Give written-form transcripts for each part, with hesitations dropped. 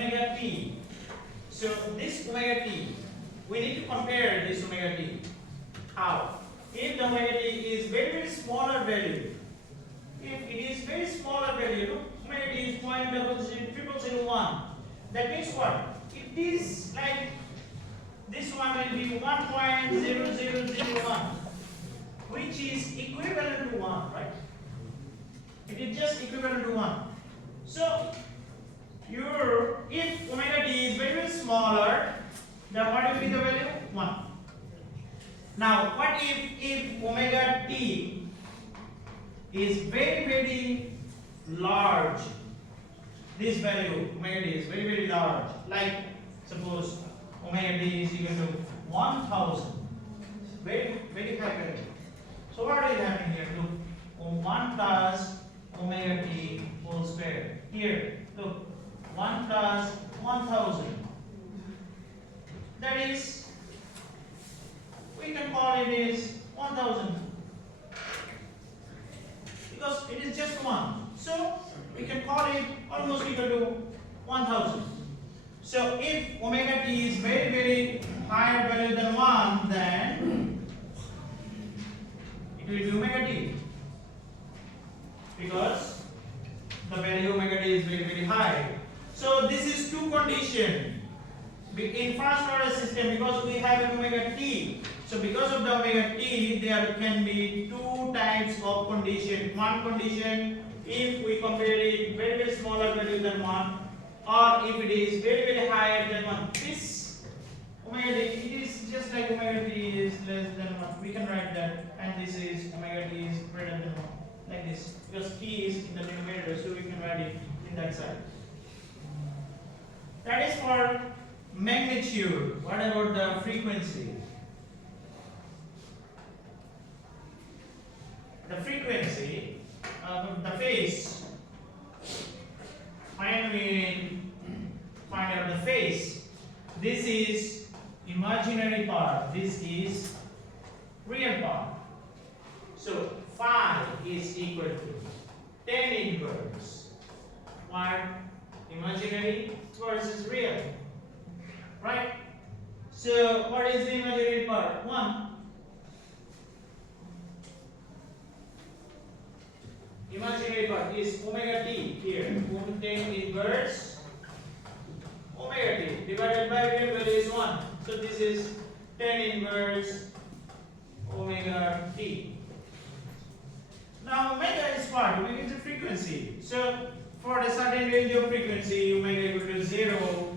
omega t. So this omega t, we need to compare this omega t. How? If the omega t is very smaller value, if it is very smaller value, look, omega t is 0.0001. That means what? It is like this one will be 1.0001, which is equivalent to 1, right? It is just equivalent to 1. So if omega t is very smaller, then what will be the value? 1. Now, what if omega t is very large? This value omega t is very large. Like suppose omega t is equal to 1000. Very high value. So what is happening here? Look, 1 plus omega t whole square. Here, look, 1 plus 1000. That is, we can call it is 1000 because it is just 1. So we can call it almost equal to 1000. So if omega t is very higher value than 1, then it will be omega t, because the value omega t is very high. So this is two conditions. In first order system, because we have an omega t, so because of the omega t, there can be two types of condition. One condition, if we compare it very smaller value than 1, or if it is very higher than 1. This omega t, it is just like omega t is less than 1. We can write that, and this is omega t is greater than 1, like this, because t is in the numerator, so we can write it in that side. That is for magnitude. What about the frequency? The frequency of the phase, when we find out the phase, this is imaginary part, this is real part. So phi is equal to tan inverse. What? Imaginary versus real, right? So what is the imaginary part? 1. Imaginary part is omega t here. Tan inverse omega t divided by real value is 1. So this is tan inverse omega t. Now omega is what? Omega is the frequency. So for a certain range of frequency, omega equal to 0,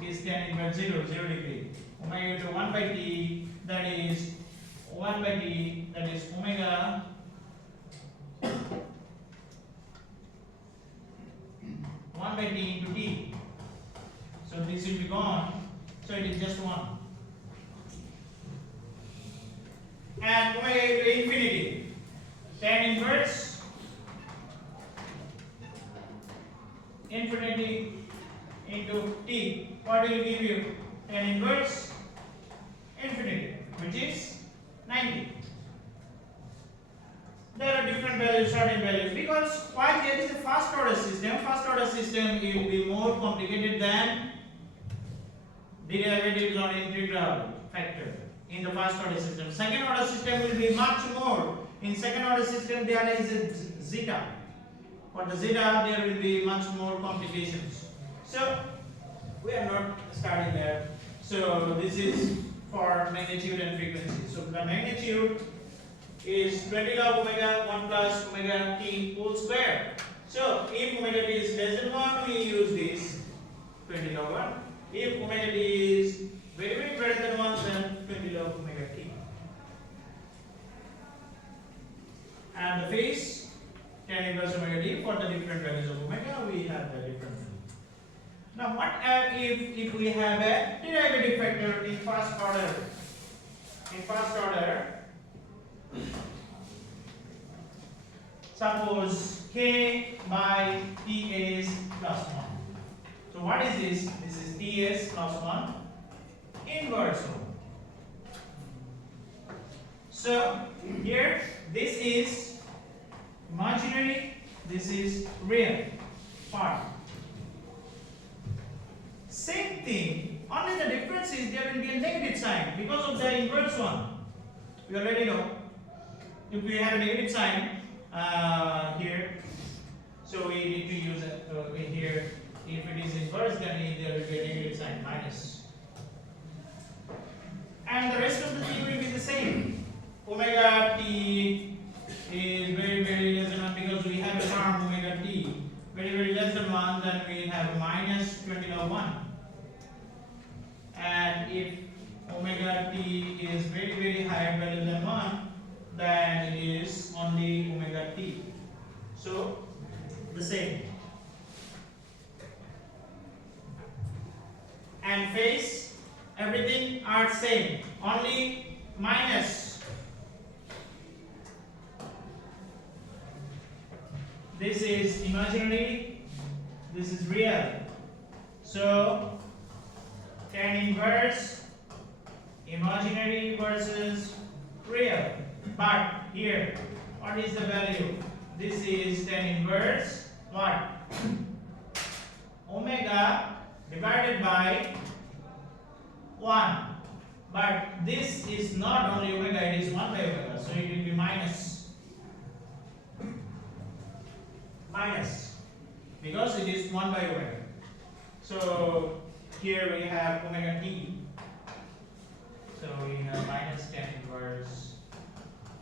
it is tan inverse 0 degree. Omega equal to 1 by t, that is 1 by t, that is omega 1 by t into t. So this will be gone. So it is just 1. And omega equal to infinity. Tan inverse infinity into t. What will give you? Tan inverse infinity, which is 90. There are different values, certain values, because while there is a first order system it will be more complicated than derivatives or integral factor in the first order system. Second order system will be much more. In second order system there is a zeta. For the zeta there will be much more complications. So we are not starting there. So this is for magnitude and frequency. So the magnitude is 20 log omega 1 plus omega t whole square. So if omega t is less than 1, we use this 20 log 1. If omega t is very greater than 1, then 20 log omega t. And the phase tan inverse omega t, for the different values of omega, we have the different values. Now what if we have a derivative factor in first order? In first order, suppose k by ts plus 1. So what is this? This is ts plus 1 inverse of. So here this is imaginary, this is real part. thing. Only the difference is there will be a negative sign because of the inverse one. We already know. If we have a negative sign here, so we need to use it here. If it is inverse, then there will be a negative sign, minus. And the rest of the thing will be the same. Omega t is very, very less than 1 because we have a term omega t. Very, very less than 1, then we have minus 20 over 1. And if omega t is very, very higher value than 1, then it is only omega t. So, the same. And phase, everything are same, only minus. This is imaginary, this is real. So tan inverse, imaginary versus real. But here, what is the value? This is tan inverse, what? Omega divided by 1. But this is not only omega, it is 1 by omega. So it will be minus. Minus. Because it is 1 by omega. So here we have omega t. So we have minus tan inverse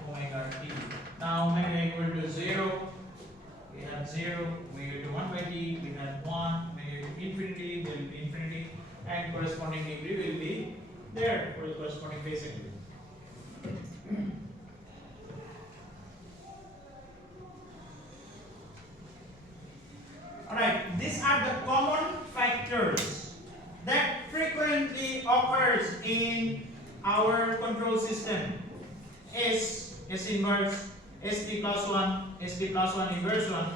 omega t. Now omega equal to 0. We have 0. We go to 1 by t. We have 1. We go to infinity. There will be infinity. And corresponding degree will be there for the corresponding phase angle. Alright, these are the common factors that frequently occurs in our control system. S inverse, ST plus 1, ST plus 1 inverse 1,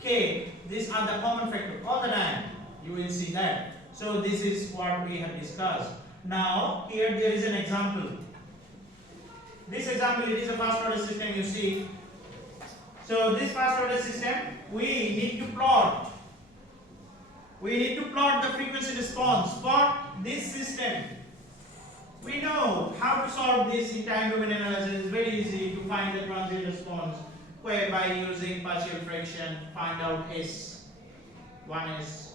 K. These are the common factors. All the time you will see that. So this is what we have discussed. Now here there is an example. This example, it is a first order system, you see. So this first order system, we need to plot. We need to plot the frequency response for this system. We know how to solve this in time domain analysis. It's very easy to find the transient response by using partial fraction, find out S, 1S,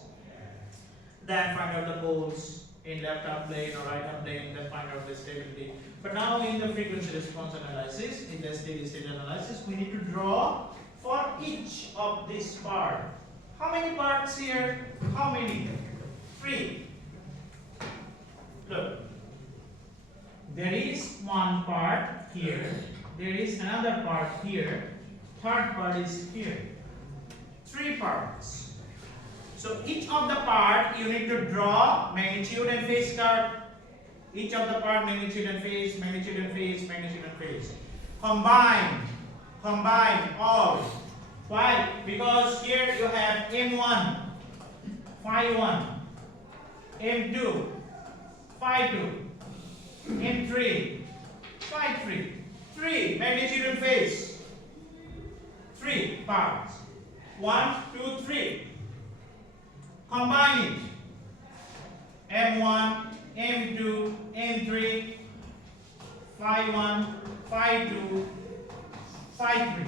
then find out the poles in left half plane or right half plane, then find out the stability. But now in the frequency response analysis, in the steady state analysis, we need to draw for each of this part. How many parts here? How many? 3. Look. There is one part here. There is another part here. Third part is here. 3 parts. So each of the part you need to draw magnitude and phase curve. Each of the part magnitude and phase, magnitude and phase, magnitude and phase. Combine all. Why? Because here you have M1, phi 1, M2, phi 2, M3, phi 3. 3 magnitude and phase. 3 parts. 1, 2, 3. Combine it. M1, M2, M3, phi 1, phi 2, phi 3.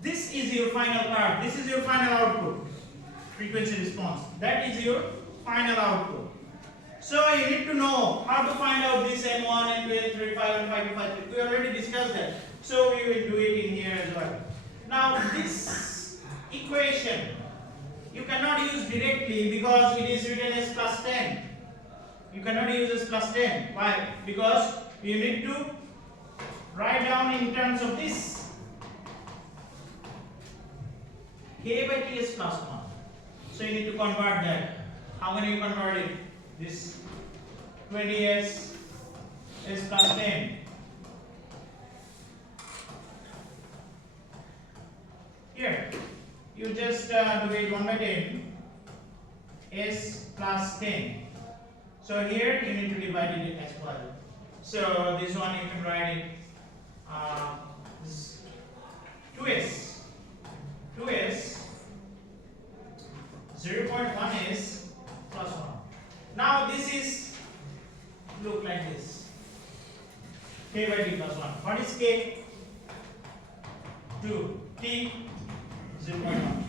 This is your final part. This is your final output. Frequency response. That is your final output. So you need to know how to find out this M1, M2, M3, phi 1, phi 2, phi 3. We already discussed that. So we will do it in here as well. Now this equation you cannot use directly because it is written as plus 10. You cannot use as plus 10. Why? Because you need to write down in terms of this. K by T is plus 1. So you need to convert that. How can you convert it? This 20s is plus 10. Here, you just do it 1 by 10 s plus 10. So here you need to divide it as well. So this one you can write it this 2s is K? 2. T 0.1.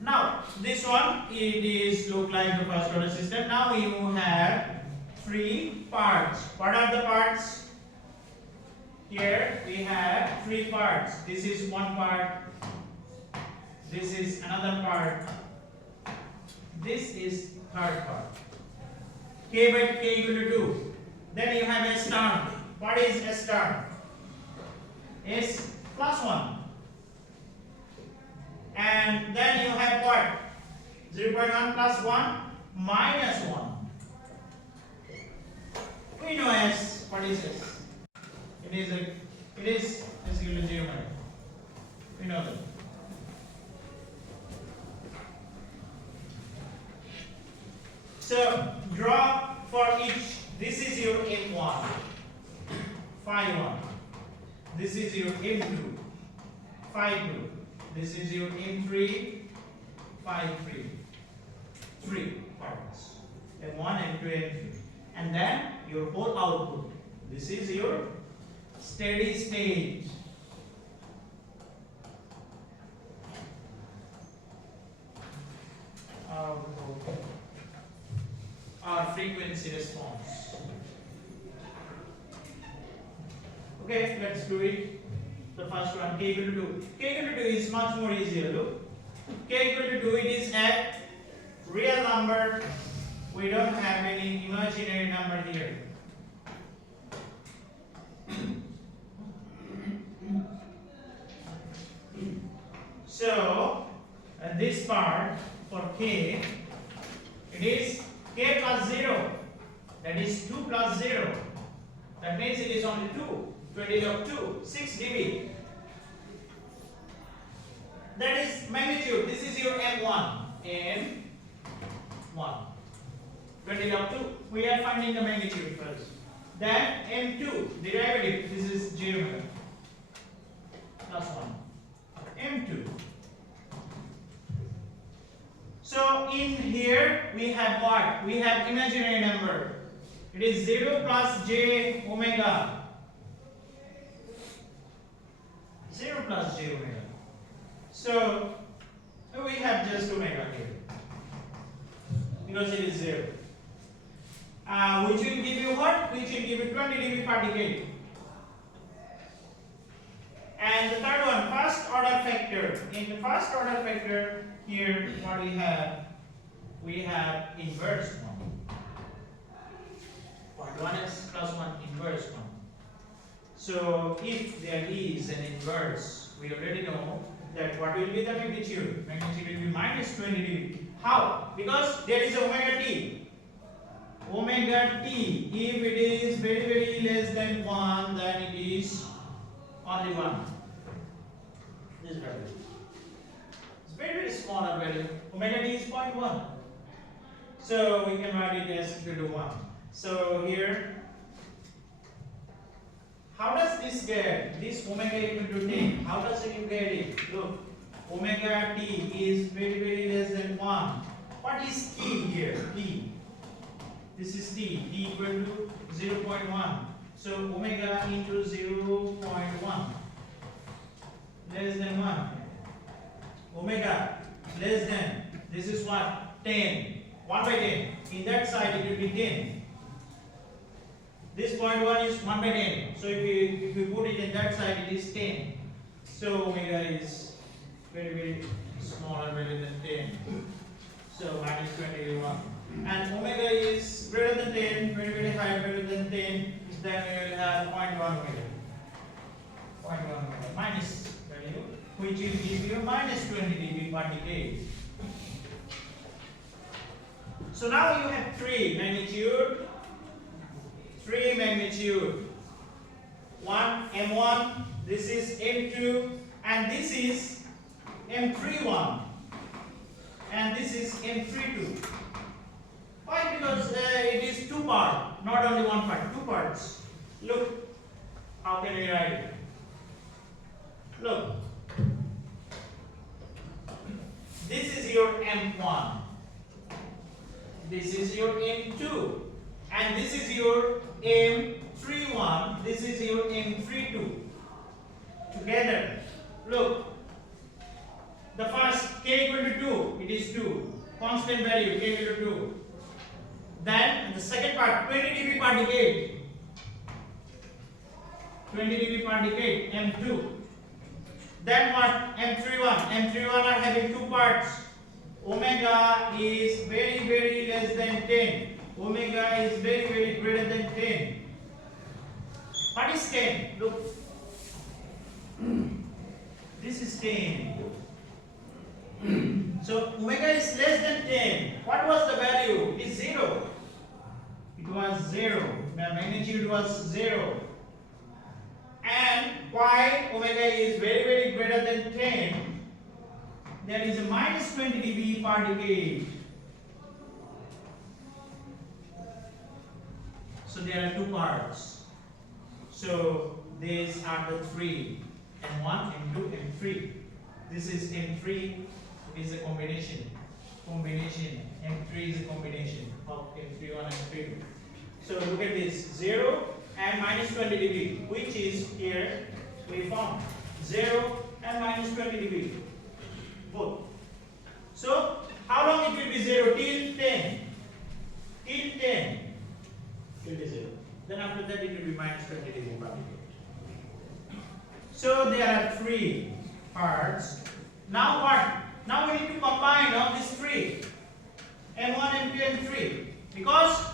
Now this one, it is look like the first order system. Now you have 3 parts. What are the parts? Here we have 3 parts. This is one part. This is another part. This is third part. K by K equal to 2. Then you have a star. What is a star? S plus 1. And then you have what? 0.1 plus 1 minus 1. We know S. What is S? It is equal to 0. We know that. So draw for each. This is your M1, phi 1. This is your M2, phi 2. This is your M3, phi 3. 3 parts. M1, M2, M3. And then your whole output. This is your steady state. Our frequency response. Okay, let's do it. The first one, K equal to 2. K equal to 2 is much more easier. Look, K equal to 2, it is a real number. We don't have any imaginary number here. So, this part for K, it is K plus 0. That is 2 plus 0. That means it is only 2. 20 log 2, 6 dB. That is magnitude. This is your M1. M1. 20 log 2. We are finding the magnitude first. Then M2, derivative. This is 0 plus 1. M2. So in here we have what? We have imaginary number. It is 0 plus j omega. 0 plus j omega. So we have just omega here because it is 0. Which will give you what? Which will give you 20 dB per decade. And the third one, first order factor. In the first order factor, here what we have? We have inverse one. Point 1s plus 1 inverse 1. So if there is an inverse, we already know that what will be the magnitude? Magnitude will be minus 20 dB. How? Because there is omega t. Omega t, if it is very less than 1, then it is only 1. This value. It's very smaller value. Omega t is 0.1. So we can write it as equal to 1. So here, how does this get? This omega equal to 10. How does it get it? Look, omega t is very less than 1. What is t here? T. This is t. T equal to 0.1. So omega into 0.1 less than 1. Omega less than, this is what? 10. 1 by 10. In that side it will be 10. This 0.1 is 1 by 10. So if you put it in that side, it is 10. So omega is very smaller value than 10. So minus 21. And omega is greater than 10, very high, greater than 10. Then we will have 0.1 omega. 0.1 omega minus value, which will give you minus 20 dB per decade. So now you have 3 magnitude. 3 magnitude. 1 M1, this is M2, and this is M31, and this is M32. Why? Because it is 2 parts, not only 1 part, 2 parts. Look, how can we write it? Look, this is your M1, this is your M2, and this is your M3. two together. Look, the first k equal to 2, it is 2. Constant value k equal to 2. Then the second part 20 dB per decade. 20 dB per decade, M2. Then what? M31. M31 are having two parts. Omega is very less than 10. Omega is very greater than 10. What is 10? Look. This is 10. So omega is less than 10. What was the value? It is 0. It was 0. The magnitude was 0. And why omega is very greater than 10? There is a minus 20 dB per decade. So there are two parts. So these are the three. M1, M2, M3. This is M3. It is a combination. M3 is a combination of M31 and M3. So look at this. 0 and minus 20 dB, which is here we found 0 and minus 20 dB, both. So how long it will be 0? Till 10. Till 10 it will be 0. Then after that it will be minus 20 dB per decade. So there are three parts. Now what? Now we need to combine all these three, M1, M2, M3, because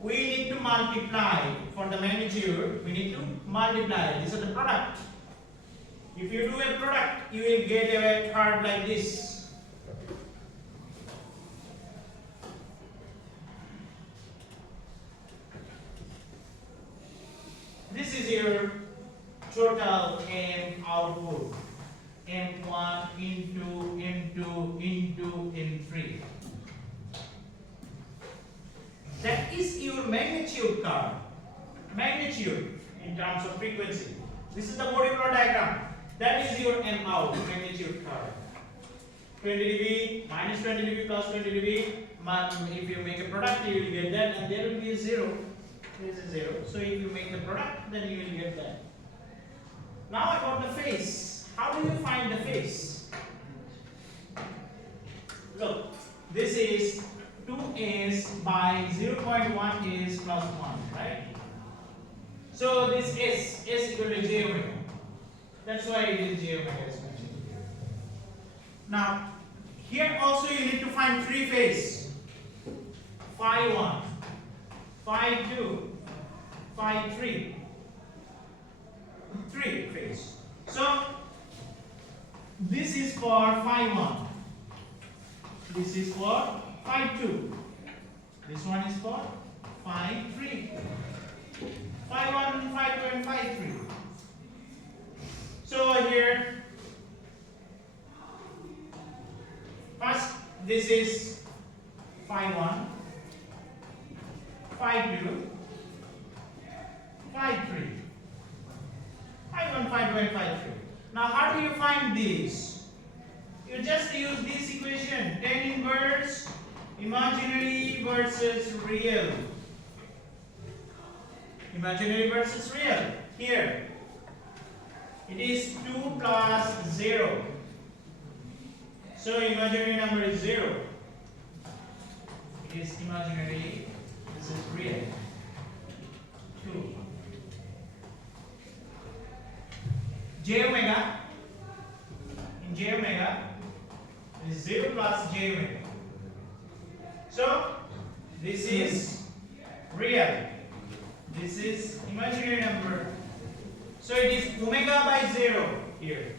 we need to multiply for the magnitude. We need to multiply. This is the product. If you do a product, you will get a curve like this. This is your total M output. M1 into M2 into M3. That is your magnitude curve. Magnitude in terms of frequency. This is the Bode plot diagram. That is your M out, magnitude curve. 20 dB, minus 20 dB, plus 20 dB. If you make a product, you will get that, and there will be a 0. There is a 0. So if you make the product, then you will get that. Now about the phase. How do you find the phase? Look, this is 2s by 0.1 is plus 1, right? So this s equal to j omega. That's why it is j omega is mentioned here. Now, here also you need to find three phase. Phi 1, phi 2, phi 3. Three phase. So this is for phi 1. This is for phi 2. This one is for phi 3. Phi 1, phi 2, and phi 3. So here, first this is phi 1, phi 2, phi 3. Phi 1, phi 2, and phi 3. Now how do you find these? You just use this equation, tan inverse imaginary versus real. Imaginary versus real. Here it is 2 plus 0. So imaginary number is 0. It is imaginary, this is real. 2. J omega, in j omega is 0 plus j omega. So this is real, this is imaginary number. So it is omega by 0 here.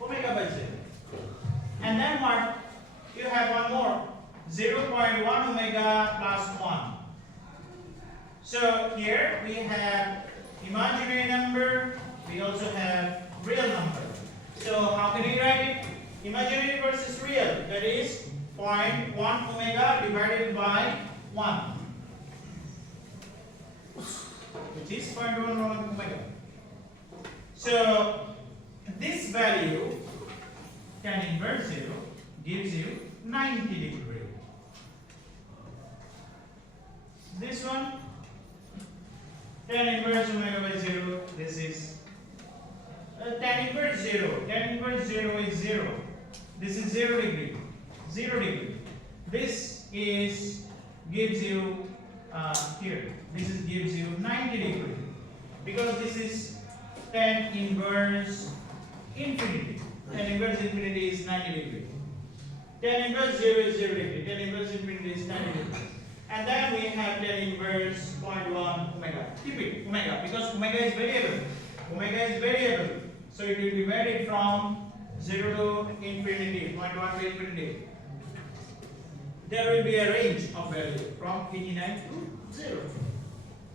Omega by 0. And then what? You have one more, 0.1 omega plus 1. So here we have imaginary number, we also have real number. So how can we write it? Imaginary versus real, that is 0.1 omega divided by 1, which is 0.1 omega. So this value, tan inverse 0, gives you 90 degree. This one, tan tan inverse omega by 0. This is tan inverse 0. Tan inverse 0 is 0. This is 0 degree. 0 degree. This is gives you here. This is gives you 90 degree because this is tan inverse infinity. Tan inverse infinity is 90 degree. Tan inverse 0 is 0 degree. Tan inverse infinity is 90 degree. And then we have tan inverse 0.1 omega. Keep it omega because omega is variable. Omega is variable. So it will be varied from 0 to infinity, 0.1 to infinity. There will be a range of value from 89 to 0.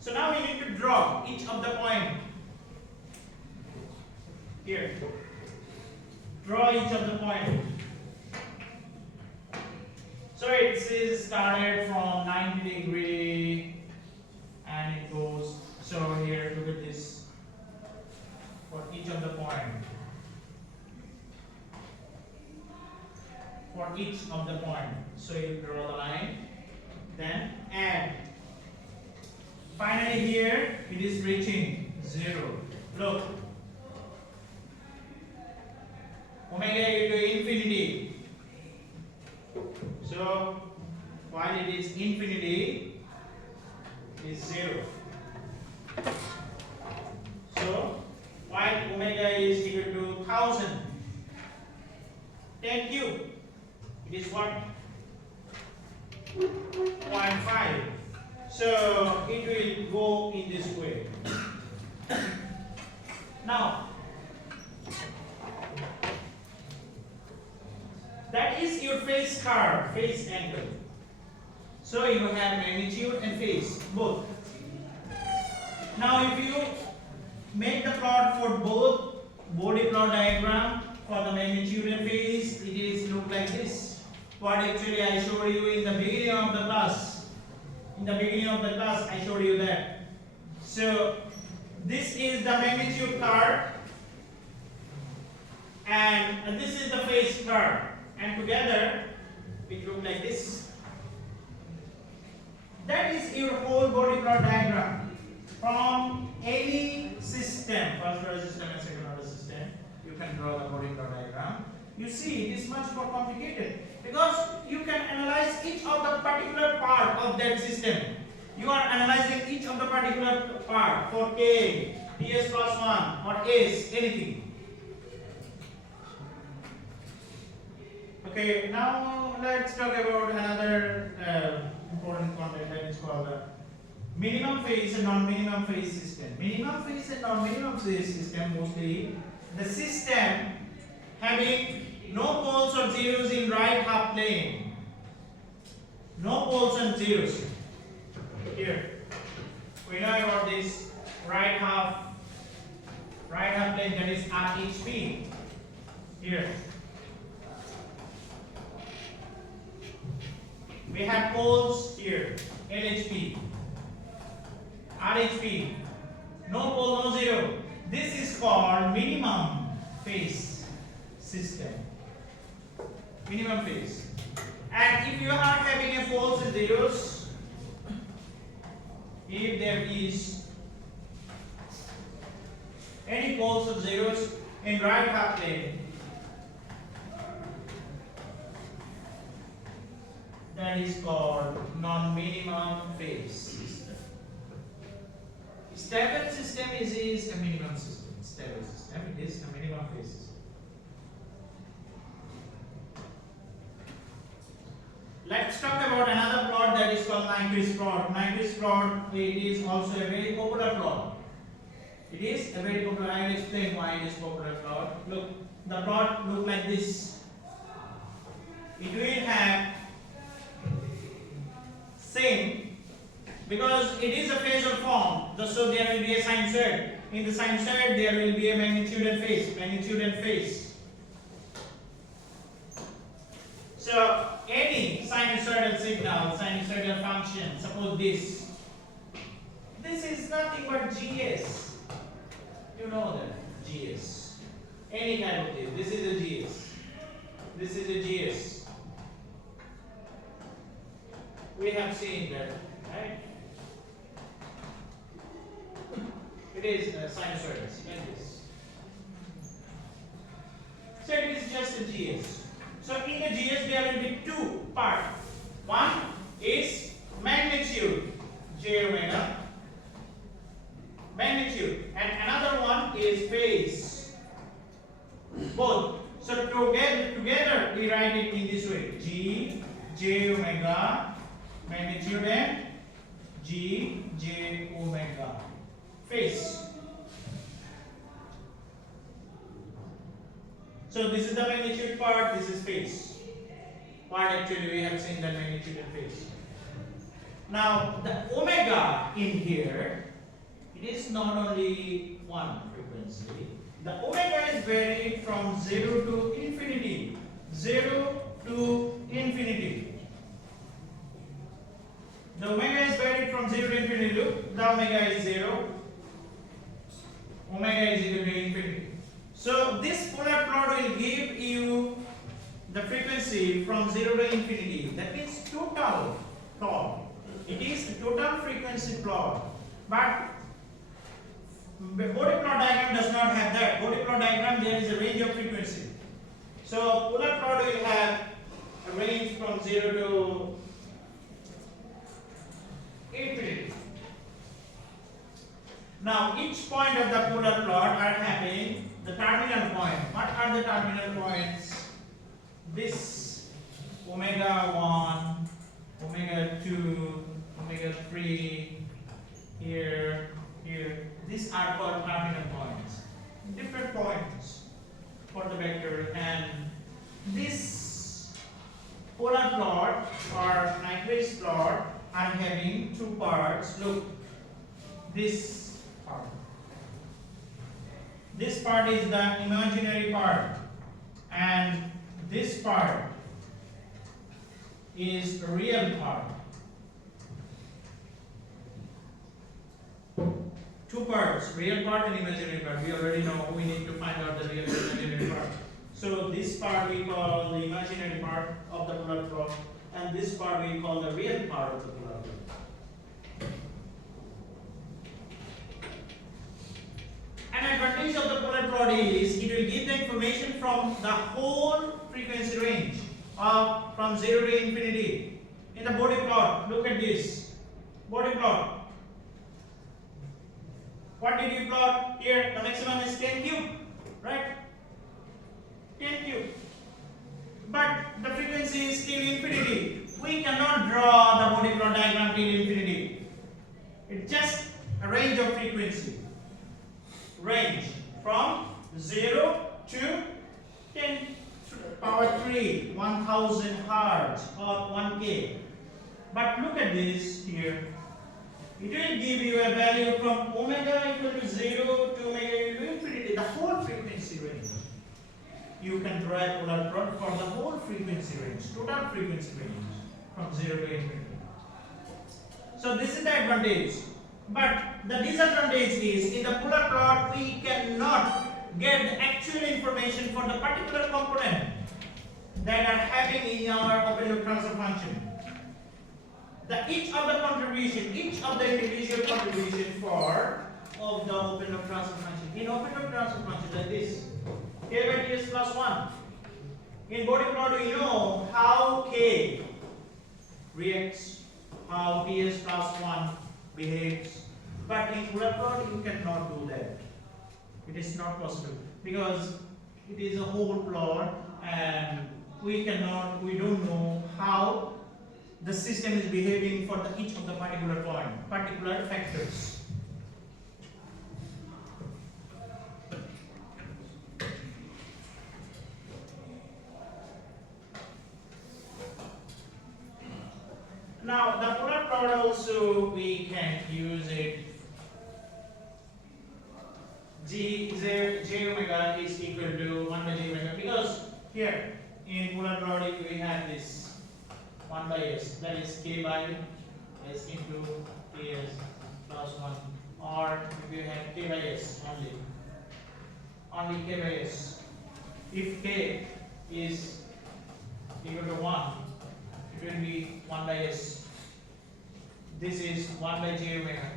So now we need to draw each of the point here. Draw each of the point. So it is started from 90 degree and it goes. So here look at this for each of the point. For each of the point. So you draw the line, then add. Finally here it is reaching 0. Look. Omega into infinity. So while it is infinity is 0. So while omega is equal to 1000, 10 cube, it is what? 0.5. So it will go in this way. Now that is your phase curve, phase angle. So you have magnitude and phase both. Now if you make the plot for both Bode plot diagram for the magnitude and phase, it is look like this. What actually I showed you in the beginning of the class. In the beginning of the class I showed you that. So this is the magnitude curve and this is the phase curve. And together it looks like this. That is your whole Bode plot diagram from any system, first order system and second order system. You can draw the Bode plot diagram. You see, it is much more complicated because you can analyze each of the particular part of that system. You are analyzing each of the particular part for K, Ts plus 1 or S, anything. Okay, now let's talk about another important concept that is called the minimum phase and non-minimum phase system. Minimum phase and non-minimum phase system, mostly the system having no poles or zeros in right half plane. No poles and zeros. Here, we know about this right half plane, that is RHP. Here. We have poles here, LHP, RHP, no pole, no zero. This is called minimum phase system. Minimum phase. And if you are having a poles and zeros, if there is any poles or zeros in right half plane, that is called non-minimum phase system. Stable system is a minimum system. Stable system, it is a minimum phase system. Let's talk about another plot that is called Nyquist plot. Nyquist plot, it is also a very popular plot. It is a very popular. I will explain why it is popular plot. Look, the plot look like this. It will have same because it is a phasor form. So there will be a sinusoid. In the sinusoid there will be a magnitude and phase. Magnitude and phase. So any sinusoidal signal, sinusoidal function, suppose this is nothing but GS. You know that GS. Any kind of this. This is a GS. This is a GS. We have seen that, right? the GS. So in the GS there will be two parts. One is magnitude J omega, magnitude, and another one is phase, both. So together we write it in this way: G J omega magnitude and G J omega phase. So this is the magnitude part, this is phase part. Actually we have seen the magnitude and phase. Now the omega in here, it is not only one frequency. The omega is varied from 0 to infinity. 0 to infinity. The omega is varied from 0 to infinity. Look, the omega is 0. Omega is equal to infinity. So this polar plot will give you the frequency from 0 to infinity. That means total plot. It is a total frequency plot. But Bode plot diagram does not have that. Bode plot diagram, there is a range of frequency. So polar plot will have a range from 0 to infinity. Now each point of the polar plot are having the terminal point. What are the terminal points? This omega 1, omega 2, omega 3, here. These are called terminal points. Different points for the vector, and this polar plot or Nyquist plot are having two parts. Look, this part. This part is the imaginary part, and this part is the real part. Two parts, real part and imaginary part. We already know, we need to find out the real and imaginary part. So this part we call the imaginary part of the polar plot, and this part we call the real part of the polar plot. An advantage of the polar plot is it will give the information from the whole frequency range of from 0 to infinity. In the Bode plot, look at this. Bode plot. What did you plot here? The maximum is 10 cube, right? 10 cube. But the frequency is still infinity. We cannot draw the Bode plot diagram till infinity. It's just a range of frequency. Range from 0 to 10 power 3, 1000 hertz or 1K. But look at this here. It will give you a value from omega equal to 0 to omega equal to infinity, the whole frequency range. You can draw a polar plot for the whole frequency range, total frequency range from 0 to infinity. So this is the advantage. But the disadvantage is in the polar plot we cannot get the actual information for the particular component that are having in our open loop transfer function. Each of the individual contribution for of the open loop transfer function. In open loop transfer function like this, k by ts plus 1. In Bode plot we know how k reacts, how ts plus 1 behaves. But in polar plot you cannot do that. It is not possible because it is a whole plot and we don't know how the system is behaving for each of the particular point, particular factors. Now the polar plot also we can use it. J omega is equal to 1 by j omega, because here in polar plot we have this 1 by s, that is k by s into ks plus 1, or if you have k by s only k by s. If k is equal to 1, it will be 1 by s. This is 1 by j omega.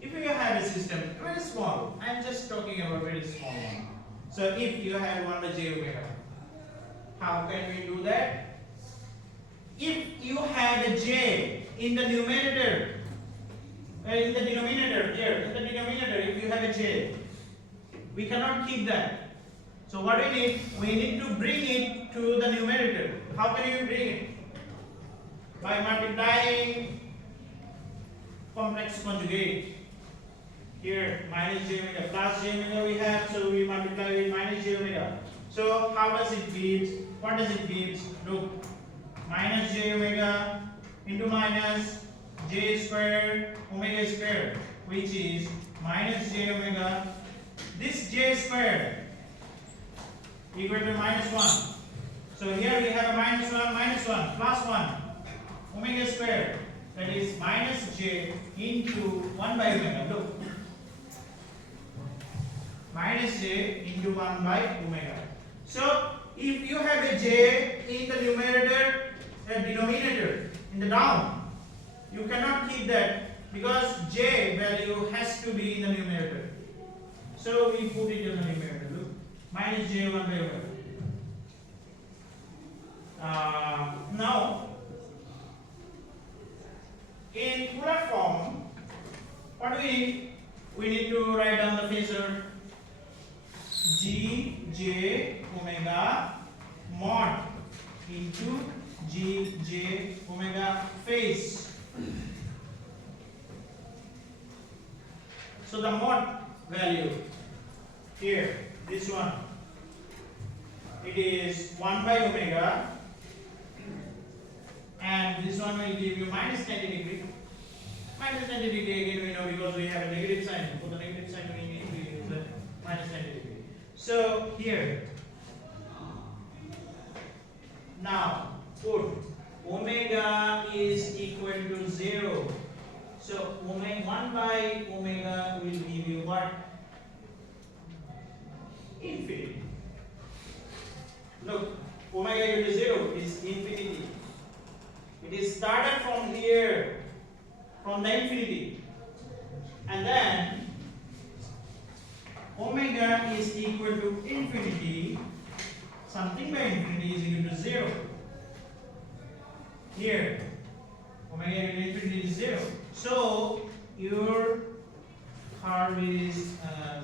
If you have a system very small, I am just talking about very small one. So if you have 1 by j omega, how can we do that? If you have a j in the numerator, in the denominator here, in the denominator, if you have a j, we cannot keep that. So what we need? We need to bring it to the numerator. How can you bring it? By multiplying complex conjugate. Here minus j omega plus j omega we have, so we multiply with minus j omega. So how does it give? What does it give? Look, minus j omega into minus j squared omega squared, which is minus j omega. This j squared equal to minus 1. So here we have a minus 1 plus 1 omega squared, that is minus j into 1 by omega. Look, minus j into 1 by omega. So if you have a j in the numerator, denominator in the down, you cannot keep that because j value has to be in the numerator. So we put it in the numerator. Look, minus j 1 by omega. Now in polar form, what do we need? We need to write down the phasor g j omega mod into g j omega phase. So the mod value here, this one, it is 1 by omega, and this one will give you minus 90 degree. Minus 90 degree again we know because we have a negative sign. For the negative sign we need to use the minus 90 degree. So here, now put omega is equal to 0. So omega 1 by omega will give you what? Infinity. Look, omega equal to 0 is infinity. It is started from here, from the infinity, and then omega is equal to infinity. Something by infinity is equal to 0. Here, omega equal to infinity is 0. So your curve is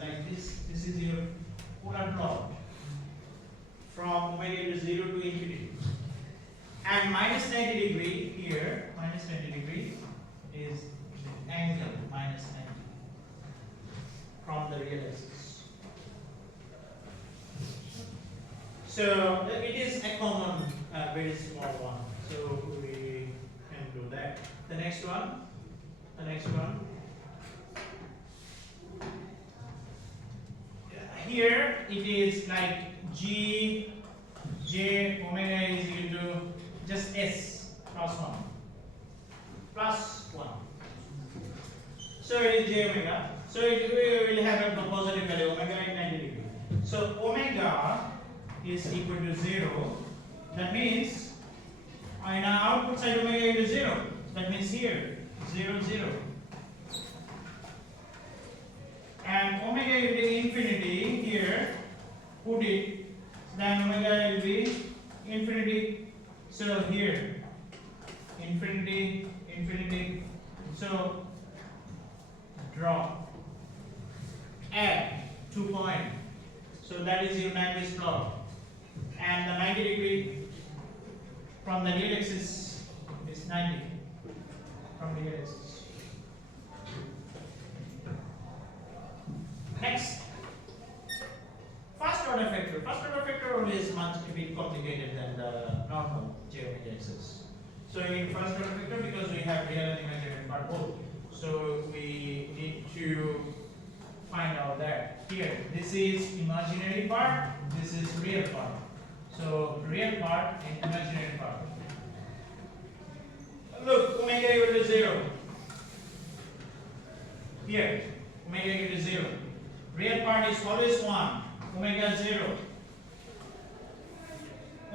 like this. This is your polar plot from omega to 0 to infinity. And minus 90 degree here, minus 90 degree is angle minus 90 from the real axis. So it is a common, very small one. So we can do that. The next one. Here it is like g j omega is equal to just s plus 1 plus 1. So it is j omega. So we will have a positive value omega in 90 degree. So omega is equal to 0. That means in our output side omega equal to 0. That means here 0 0. And omega will be infinity here. Put it. Then omega will be infinity. So here infinity, infinity. So drop. Add 2 points. So that is your Nyquist plot. And the 90 degree from the real axis is 90 from the real axis. Next, first order factor. First order factor always much a bit complicated than the normal geometry axis. So in first order factor, because we have real and imaginary part both, so we need to find out that here this is imaginary part, this is real part. So real part and imaginary part. Look, omega equal to 0. Here, omega equal to 0. Real part is always 1. Omega 0.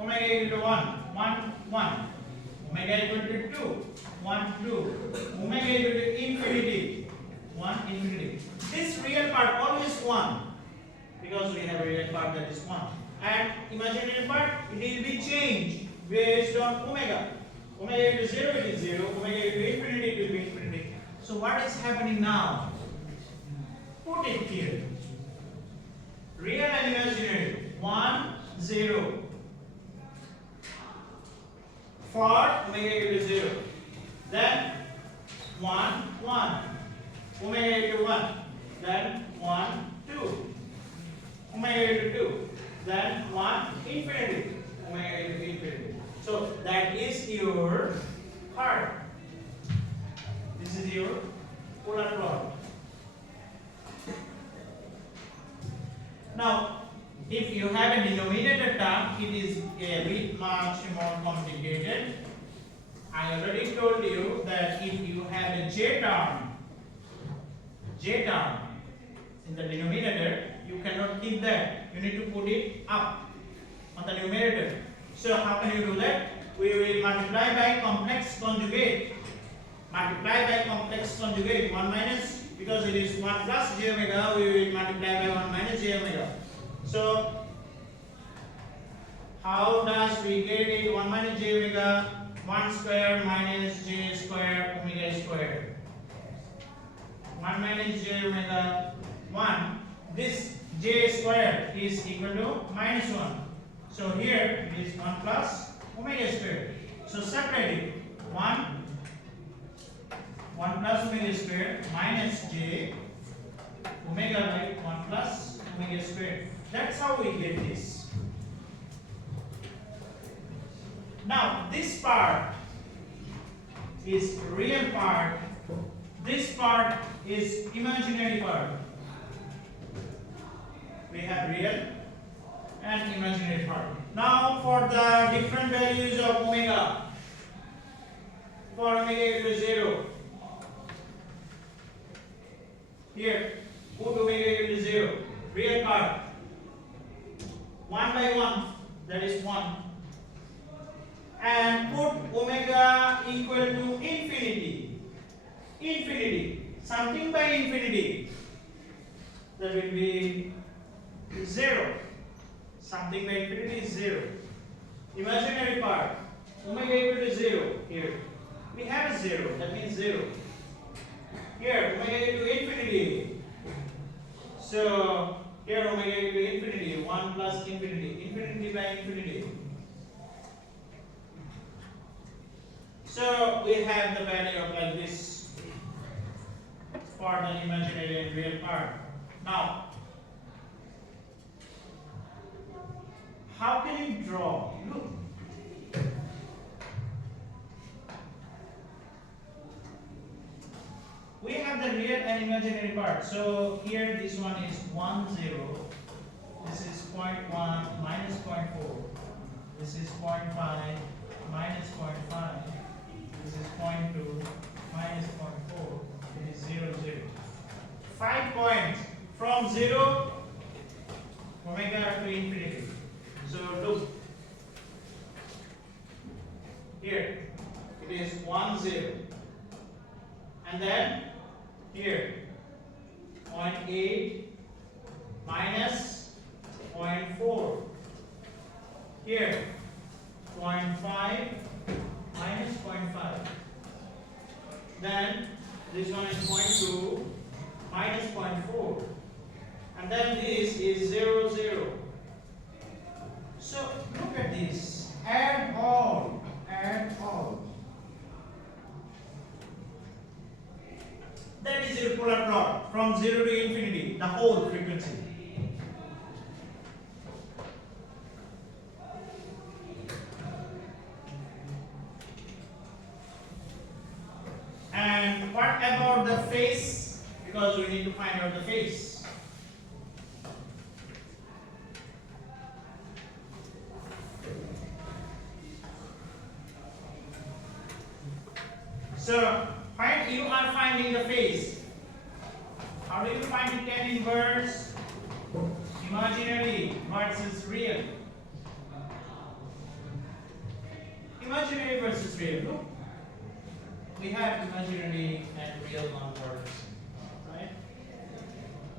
Omega equal to 1. 1, 1. Omega equal to 2. 1, 2. Omega equal to infinity. 1, infinity. This real part always 1. because we have a real part that is 1. And imaginary part, it will be changed based on omega. Omega equal to 0, it is 0. Omega equal to infinity, it will be infinity. So what is happening now? Put it here. Real and imaginary. 1, 0. For omega equal to 0. Then 1, 1. Omega equal to 1. Then 1, 2. Omega equal to 2. Then 1, infinity. Omega equal to infinity. So that is your part. This is your polar plot. Now, if you have a denominator term, it is a bit much more complicated. I already told you that if you have a j term in the denominator, you cannot keep that. You need to put it up on the numerator. So how can you do that? We will multiply by complex conjugate. Multiply by complex conjugate. 1 minus, because it is 1 plus j omega, we will multiply by 1 minus j omega. So how does we get it? 1 minus j omega, 1 square minus j square omega square. 1 minus j omega 1. This j square is equal to minus 1. So here it is 1 plus omega square. So separate it. 1 plus omega square minus j omega by 1 plus omega square. That's how we get this. Now this part is real part. This part is imaginary part. We have real and imaginary part. Now for the different values of omega. For omega equal to 0. Here, put omega equal to 0. Real part. 1 by 1, that is 1. And put omega equal to infinity. Infinity. Something by infinity. That will be 0. Something by infinity is 0. Imaginary part. Omega equal to 0. Here. We have a 0. That means 0. Here, omega equal to infinity. So, here omega equal to infinity. 1 plus infinity. Infinity by infinity. So, we have the value of like this for the imaginary and real part. Now, how can you draw? Look. We have the real and imaginary part. So here this one is 1, 0. This is 0.1 minus 0.4. This is 0.5 minus 0.5. This is 0.2 minus 0.4. It is 0, 0. 5 points from 0 omega to infinity. So look. Here it is 1, 0. And then here 0.8 minus 0.4. Here 0.5 minus 0.5. Then this one is 0.2 minus 0.4. And then this is 0, 0. So look at this. Add all. Add all. That is your polar plot from 0 to infinity, the whole frequency. And what about the phase? Because we need to find out the phase. So, when you are finding the phase, how do you find the tan inverse? Imaginary versus real. Imaginary versus real. Look. We have imaginary and real numbers, right?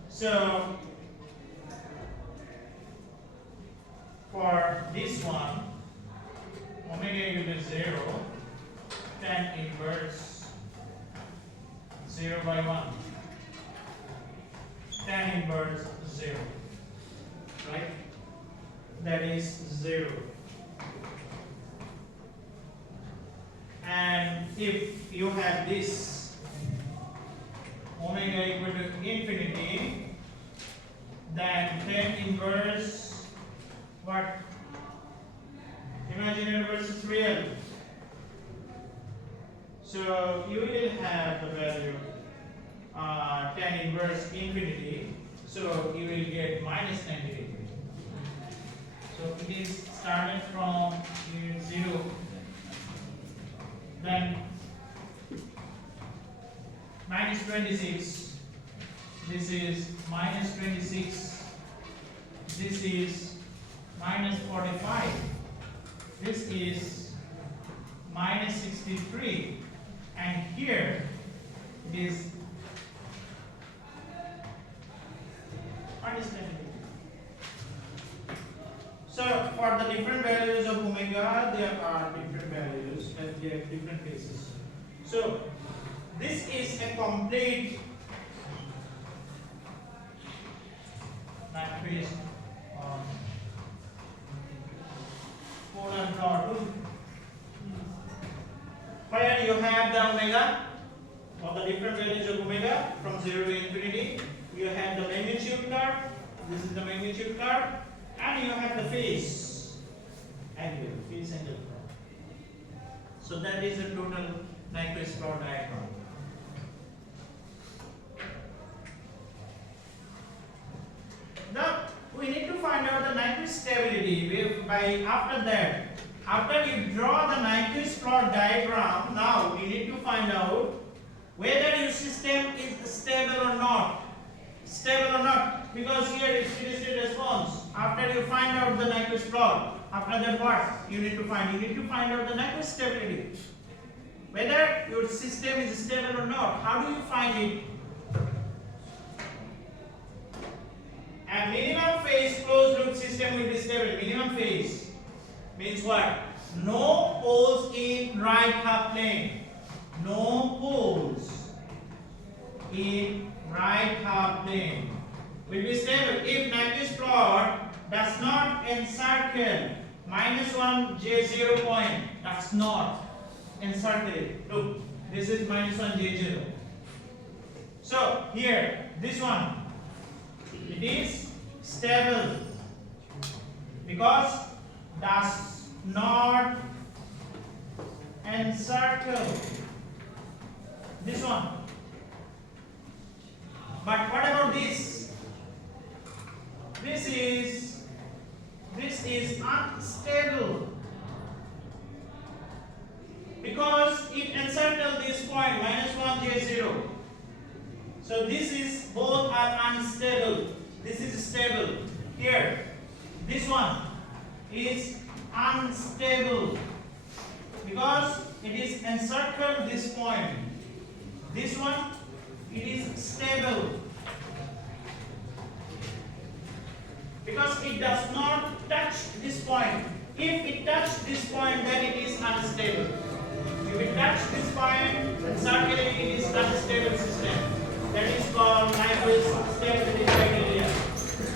So, for this one, omega equal to 0, tan inverse 0 by 1, tan inverse 0, right? That is 0. And if you have this omega equal to infinity, then tan inverse what? Imaginary versus real. So you will have the value tan inverse infinity. So you will get minus 90 degree. So it is started from 0. Then minus 26. This is minus 26. This is minus 45. This is minus 63. And here it is minus 10. So for the different values of omega, there are different values and they have different cases. So this is a complete Nyquist polar plot where you have the omega of the different values of omega from 0 to infinity. You have the magnitude curve. This is the magnitude curve. And you have the phase angle, phase angle plot. So that is a total Nyquist plot diagram. Now we need to find out the Nyquist stability. After you draw the Nyquist plot diagram, now we need to find out whether your system is stable or not. Because here it's steady-state response. After you find out the Nyquist plot, after that what you need to find? You need to find out the Nyquist stability. Whether your system is stable or not. How do you find it? A minimum phase closed loop system will be stable. Minimum phase means what? No poles in right half plane. No poles in right half plane will be stable if Nyquist plot does not encircle -1 J0 point. Does not encircle it. Look, this is -1 J0. So here, this one, it is stable because does not encircle this one. But what about this? This is unstable because it encircles this point -1 J0. So this is both are unstable. This is stable. Here, this one is unstable because it is encircled this point. This one, it is stable because it does not touch this point. If it touches this point, then it is unstable.